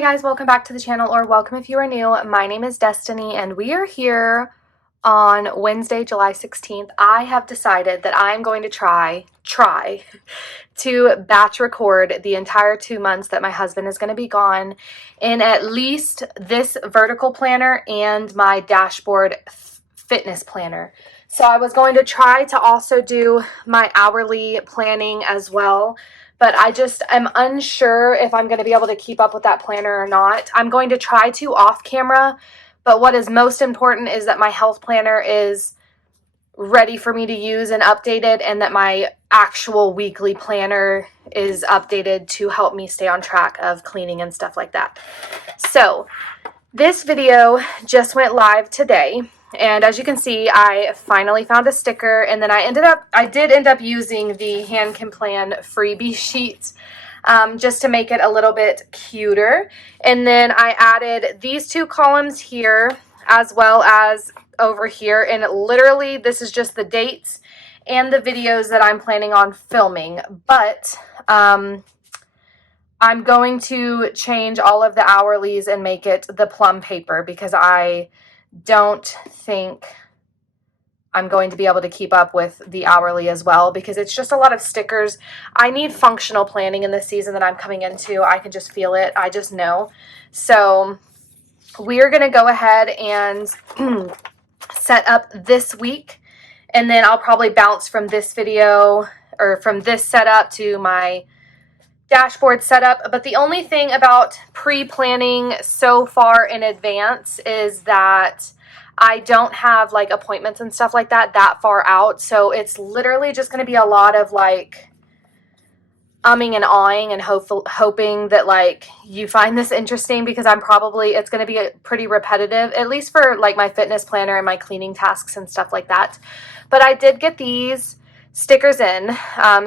Hi guys, welcome back to the channel, or welcome if you are new. My name is Destiny and we are here on Wednesday, July 16th. I have decided that I'm going to try to batch record the entire 2 months that my husband is going to be gone in at least this vertical planner and my dashboard fitness planner. So I was going to try to also do my hourly planning as well, but I just am unsure if I'm going to be able to keep up with that planner or not. I'm going to try to off camera, but what is most important is that my health planner is ready for me to use and updated, and that my actual weekly planner is updated to help me stay on track of cleaning and stuff like that. So this video just went live today, and as you can see, I finally found a sticker, and then I did end up using the Hand Can Plan freebie sheet just to make it a little bit cuter. And then I added these two columns here as well as over here, and literally this is just the dates and the videos that I'm planning on filming, but I'm going to change all of the hourlies and make it the Plum paper because I don't think I'm going to be able to keep up with the hourly as well, because it's just a lot of stickers. I need functional planning in the season that I'm coming into. I can just feel it. I just know. So we are going to go ahead and set up this week, and then I'll probably bounce from this video or from this setup to my dashboard setup. But the only thing about pre-planning so far in advance is that I don't have like appointments and stuff like that far out. So it's literally just going to be a lot of like umming and awing and hoping that like you find this interesting, because it's going to be pretty repetitive, at least for like my fitness planner and my cleaning tasks and stuff like that. But I did get these stickers in.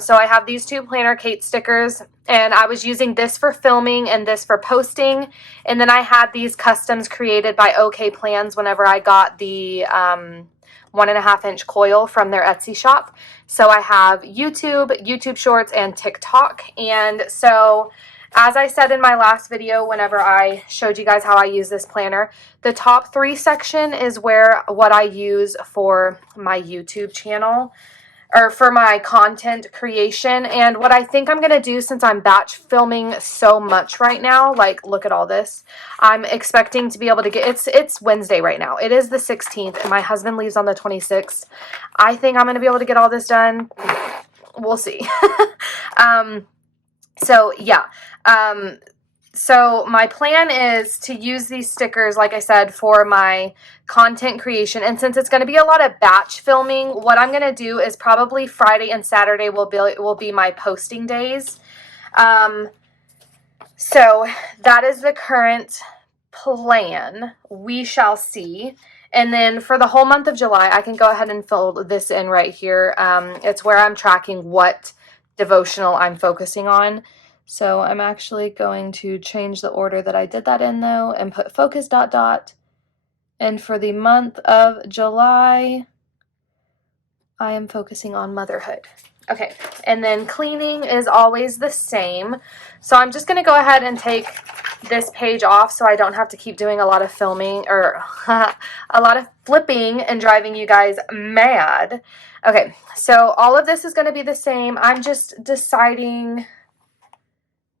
So I have these two Planner Kate stickers, and I was using this for filming and this for posting. And then I had these customs created by OK Plans whenever I got the 1.5 inch coil from their Etsy shop. So I have YouTube Shorts, and TikTok. And so as I said in my last video, whenever I showed you guys how I use this planner, the top 3 section is what I use for my YouTube channel, or for my content creation. And what I think I'm going to do, since I'm batch filming so much right now, like look at all this, I'm expecting to be able to get, it's Wednesday right now. It is the 16th and my husband leaves on the 26th. I think I'm going to be able to get all this done. We'll see. So yeah. So my plan is to use these stickers, like I said, for my content creation. And since it's going to be a lot of batch filming, what I'm going to do is probably Friday and Saturday will be my posting days. So that is the current plan. We shall see. And then for the whole month of July, I can go ahead and fill this in right here. It's where I'm tracking what devotional I'm focusing on. So I'm actually going to change the order that I did that in, though, and put focus ... And for the month of July, I am focusing on motherhood. Okay, and then cleaning is always the same. So I'm just going to go ahead and take this page off so I don't have to keep doing a lot of filming or a lot of flipping and driving you guys mad. Okay, so all of this is going to be the same. I'm just deciding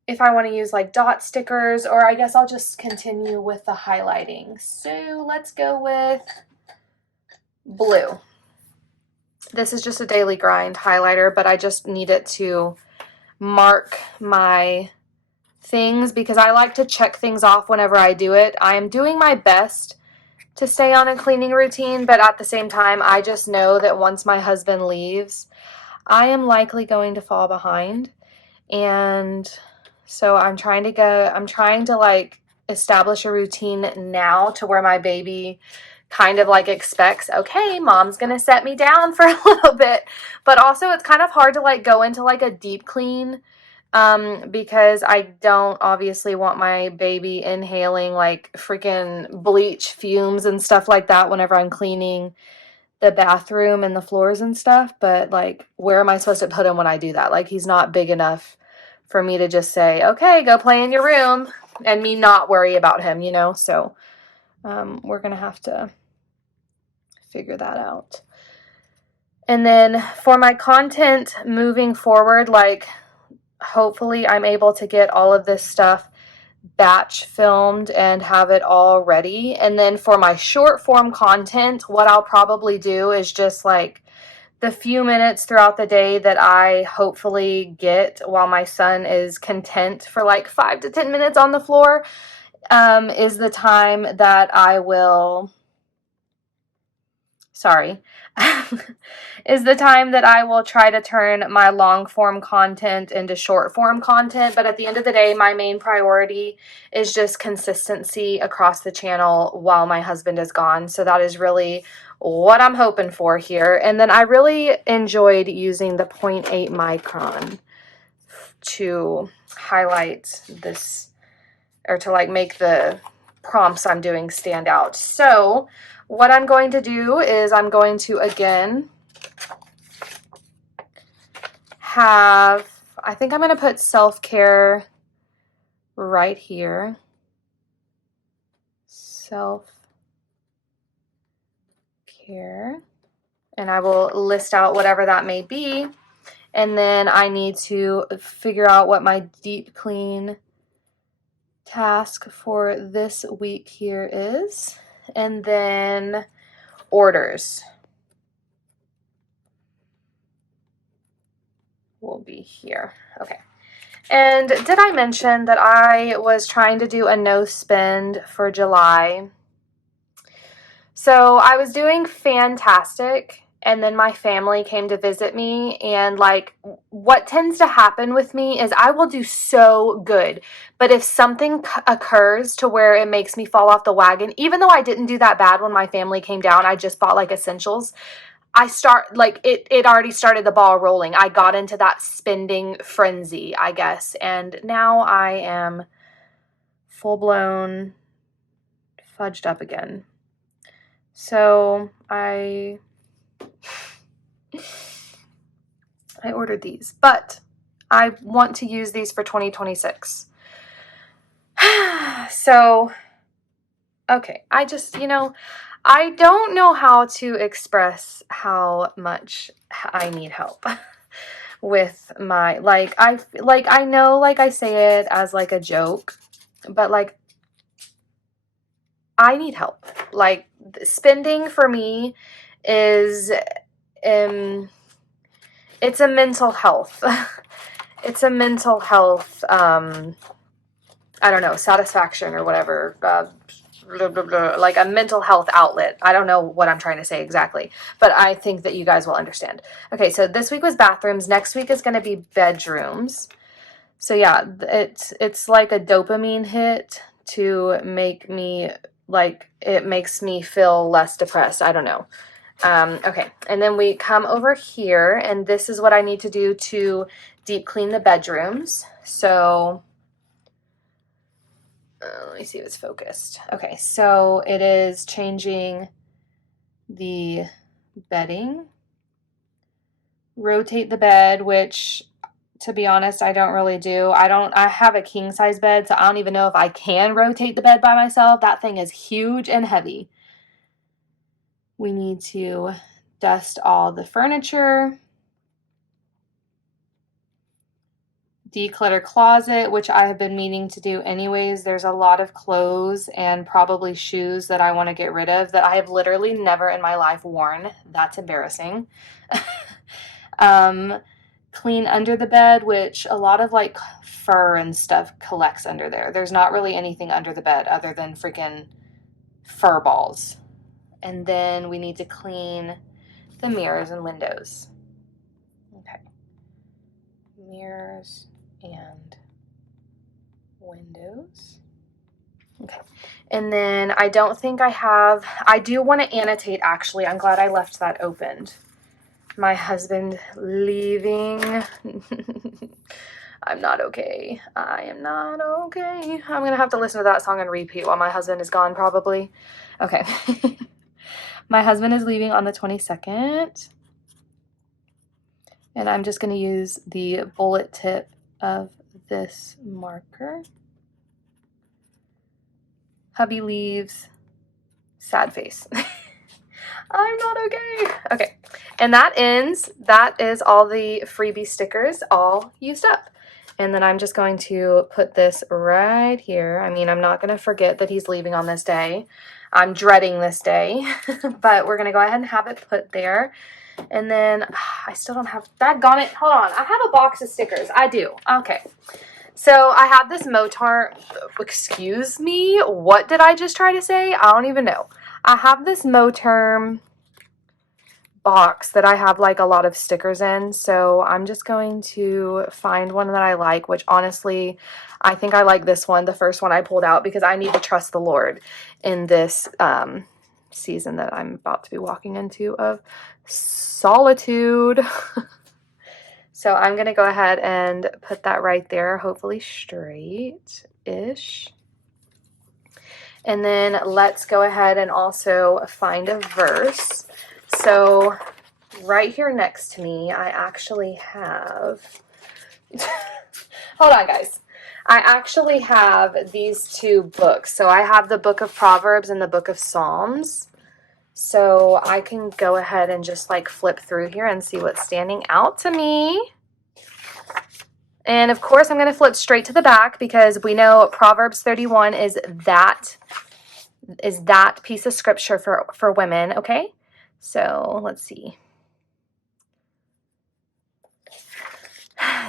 if I want to use like dot stickers, or I guess I'll just continue with the highlighting. So let's go with blue. This is just a daily grind highlighter, but I just need it to mark my things because I like to check things off whenever I do it. I am doing my best to stay on a cleaning routine, but at the same time, I just know that once my husband leaves, I am likely going to fall behind. And so I'm trying to like establish a routine now to where my baby kind of like expects, okay, mom's gonna set me down for a little bit. But also it's kind of hard to like go into like a deep clean because I don't obviously want my baby inhaling like freaking bleach fumes and stuff like that whenever I'm cleaning the bathroom and the floors and stuff. But like, where am I supposed to put him when I do that? Like, he's not big enough for me to just say, okay, go play in your room. and me not worry about him, you know? So we're going to have to figure that out. And then for my content moving forward, like hopefully I'm able to get all of this stuff batch filmed and have it all ready. And then for my short form content, what I'll probably do is just like the few minutes throughout the day that I hopefully get while my son is content for like 5 to 10 minutes on the floor is the time that I will, is the time that I will try to turn my long form content into short form content. But at the end of the day, my main priority is just consistency across the channel while my husband is gone. So that is really what I'm hoping for here. And then I really enjoyed using the 0.8 micron to highlight this, or to like make the prompts I'm doing stand out. So what I'm going to do is I'm going to again have, I think I'm going to put self-care right here. Self-care. And I will list out whatever that may be. And then I need to figure out what my deep clean task for this week here is. And then orders will be here. Okay. And did I mention that I was trying to do a no spend for July? So I was doing fantastic, and then my family came to visit me, and like what tends to happen with me is I will do so good, but if something occurs to where it makes me fall off the wagon, even though I didn't do that bad when my family came down, I just bought like essentials, I start like it already started the ball rolling. I got into that spending frenzy, I guess, and now I am full-blown fudged up again. So I ordered these, but I want to use these for 2026. So, okay, I just, I don't know how to express how much I need help with my, I know, like, I say it as, like, a joke, but, like, I need help. Like, spending for me is, it's a mental health. It's a mental health, I don't know, satisfaction or whatever, like a mental health outlet. I don't know what I'm trying to say exactly, but I think that you guys will understand. Okay, so this week was bathrooms. Next week is going to be bedrooms. So yeah, it's like a dopamine hit to make me, like, it makes me feel less depressed. I don't know. Okay, and then we come over here, and this is what I need to do to deep clean the bedrooms. So let me see if it's focused. Okay, so it is changing the bedding, rotate the bed, which, to be honest, I don't really do. I have a king size bed, so I don't even know if I can rotate the bed by myself. That thing is huge and heavy. We need to dust all the furniture, declutter closet, which I have been meaning to do anyways. There's a lot of clothes and probably shoes that I want to get rid of that I have literally never in my life worn. That's embarrassing. Clean under the bed, which a lot of like fur and stuff collects under there. There's not really anything under the bed other than freaking fur balls. And then we need to clean the mirrors and windows. Okay. Mirrors and windows. Okay. And then I don't think I do want to annotate actually. I'm glad I left that opened. My husband leaving. I'm not okay. I am not okay. I'm going to have to listen to that song on repeat while my husband is gone probably. Okay. My husband is leaving on the 22nd. And I'm just going to use the bullet tip of this marker. Hubby leaves. Sad face. I'm not okay. Okay. And that is all the freebie stickers all used up. And then I'm just going to put this right here. I mean, I'm not going to forget that he's leaving on this day. I'm dreading this day, but we're going to go ahead and have it put there. And then I still don't have, daggone it. Hold on. I have a box of stickers. I do. Okay. So I have this Motard, excuse me, what did I just try to say? I don't even know. I have this Moterm box that I have like a lot of stickers in, so I'm just going to find one that I like, which honestly, I think I like this one, the first one I pulled out, because I need to trust the Lord in this season that I'm about to be walking into of solitude. So I'm going to go ahead and put that right there, hopefully straight-ish. And then let's go ahead and also find a verse. So right here next to me, I actually have, hold on guys. I actually have these two books. So I have the book of Proverbs and the book of Psalms. So I can go ahead and just like flip through here and see what's standing out to me. And of course, I'm going to flip straight to the back because we know Proverbs 31 is that piece of scripture for women, okay? So let's see.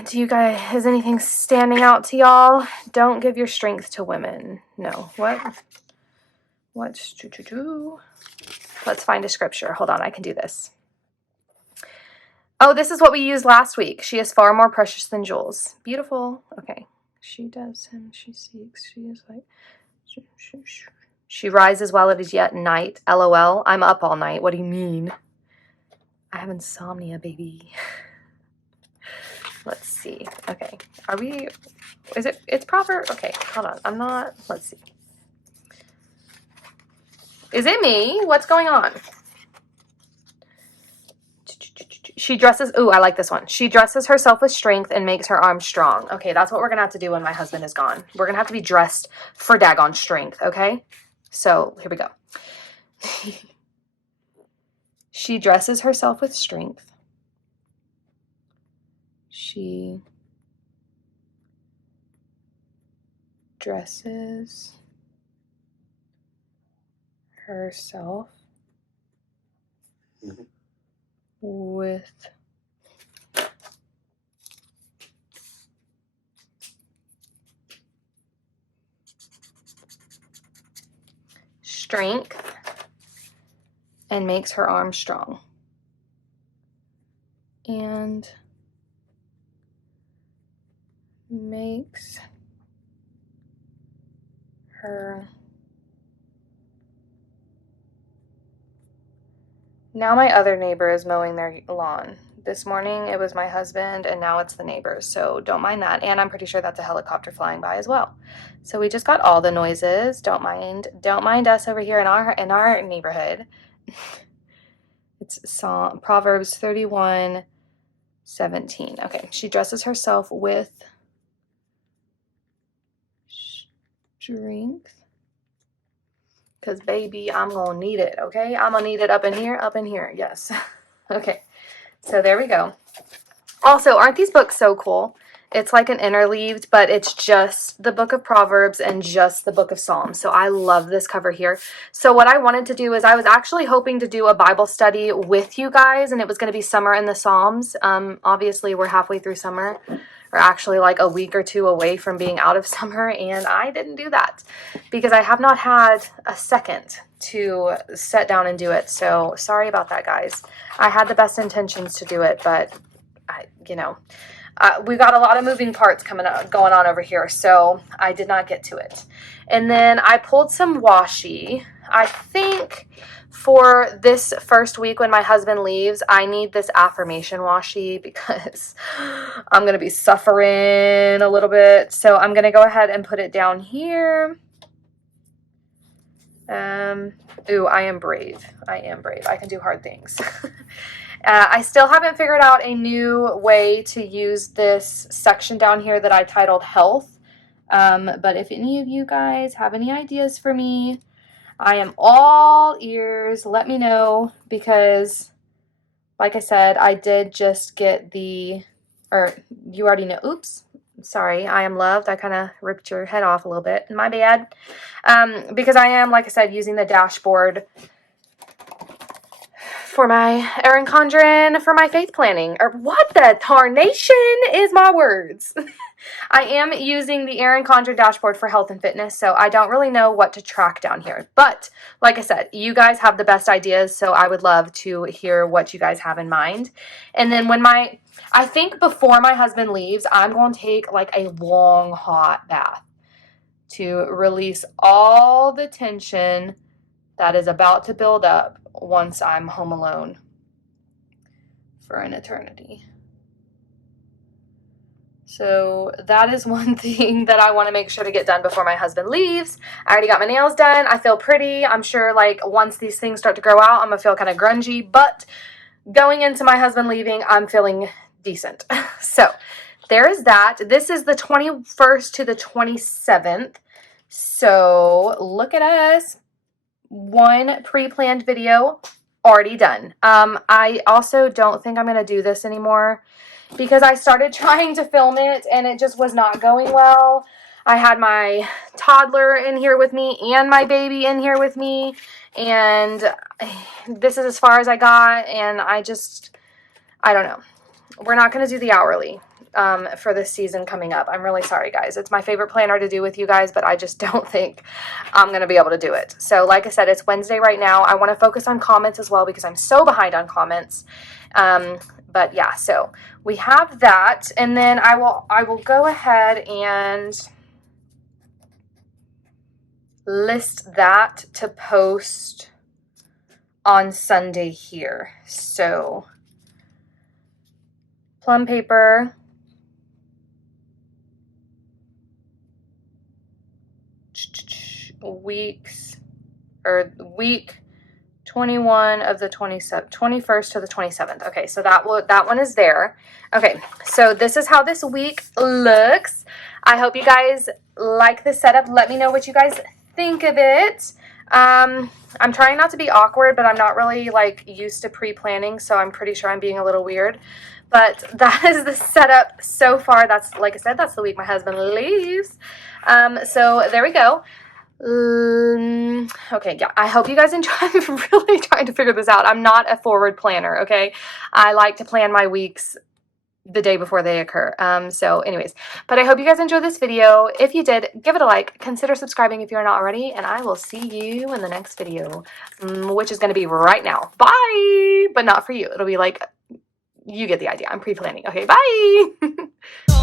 Do you guys, is anything standing out to y'all? Don't give your strength to women. No. What? Let's find a scripture. Hold on, I can do this. Oh, this is what we used last week. She is far more precious than jewels. Beautiful. Okay. She does him, she seeks, she is like... She rises while it is yet night. LOL. I'm up all night. What do you mean? I have insomnia, baby. Let's see. Okay. Are we... It's proper? Okay. Hold on. I'm not... Let's see. Is it me? What's going on? She dresses... Ooh, I like this one. She dresses herself with strength and makes her arms strong. Okay, that's what we're going to have to do when my husband is gone. We're going to have to be dressed for daggone strength, okay? So, here we go. She dresses herself with strength. She dresses herself with strength and makes her arms strong. And makes her... Now my other neighbor is mowing their lawn. This morning it was my husband and now it's the neighbors, so don't mind that. And I'm pretty sure that's a helicopter flying by as well. So we just got all the noises. Don't mind us over here in our neighborhood. It's Proverbs 31:17. Okay, she dresses herself with strength. Because, baby, I'm going to need it, okay? I'm going to need it up in here, yes. Okay, so there we go. Also, aren't these books so cool? It's like an interleaved, but it's just the book of Proverbs and just the book of Psalms. So I love this cover here. So what I wanted to do is I was actually hoping to do a Bible study with you guys, and it was going to be summer in the Psalms. Obviously, we're halfway through summer. Or actually like a week or two away from being out of summer, and I didn't do that because I have not had a second to sit down and do it. So sorry about that, guys. I had the best intentions to do it, but we've got a lot of moving parts going on over here, so I did not get to it. And then I pulled some washi. I think for this first week when my husband leaves, I need this affirmation washi because I'm going to be suffering a little bit. So I'm going to go ahead and put it down here. Ooh, I am brave. I can do hard things. I still haven't figured out a new way to use this section down here that I titled Health. But if any of you guys have any ideas for me, I am all ears. Let me know, because like I said, I did just get you already know. Oops. Sorry, I am loved. I kind of ripped your head off a little bit. My bad. Because I am, like I said, using the dashboard for my Erin Condren for my faith planning. Or what the tarnation is my words. I am using the Erin Condren dashboard for health and fitness, so I don't really know what to track down here. But like I said, you guys have the best ideas, so I would love to hear what you guys have in mind. And then I think before my husband leaves, I'm going to take like a long hot bath to release all the tension that is about to build up once I'm home alone for an eternity. So that is one thing that I want to make sure to get done before my husband leaves. I already got my nails done. I feel pretty. I'm sure like once these things start to grow out, I'm going to feel kind of grungy. But going into my husband leaving, I'm feeling decent. So there is that. This is the 21st to the 27th. So look at us. One pre-planned video already done. I also don't think I'm going to do this anymore, because I started trying to film it and it just was not going well. I had my toddler in here with me and my baby in here with me, and this is as far as I got, and I don't know. We're not going to do the hourly for this season coming up. I'm really sorry, guys. It's my favorite planner to do with you guys, but I just don't think I'm going to be able to do it. So like I said, it's Wednesday right now. I want to focus on comments as well, because I'm so behind on comments. But yeah, so we have that, and then I will go ahead and list that to post on Sunday here. So plum paper, week 21 of the 21st to the 27th. Okay, so that one is there. Okay, so this is how this week looks. I hope you guys like the setup. Let me know what you guys think of it. I'm trying not to be awkward, but I'm not really like used to pre-planning, so I'm pretty sure I'm being a little weird. But that is the setup so far. That's, like I said, that's the week my husband leaves. So there we go. Okay, yeah, I hope you guys enjoy. I'm really trying to figure this out. I'm not a forward planner, okay? I like to plan my weeks the day before they occur. So anyways, but I hope you guys enjoyed this video. If you did, give it a like. Consider subscribing if you're not already, and I will see you in the next video, which is going to be right now. Bye! But not for you. It'll be like, you get the idea. I'm pre-planning. Okay, bye!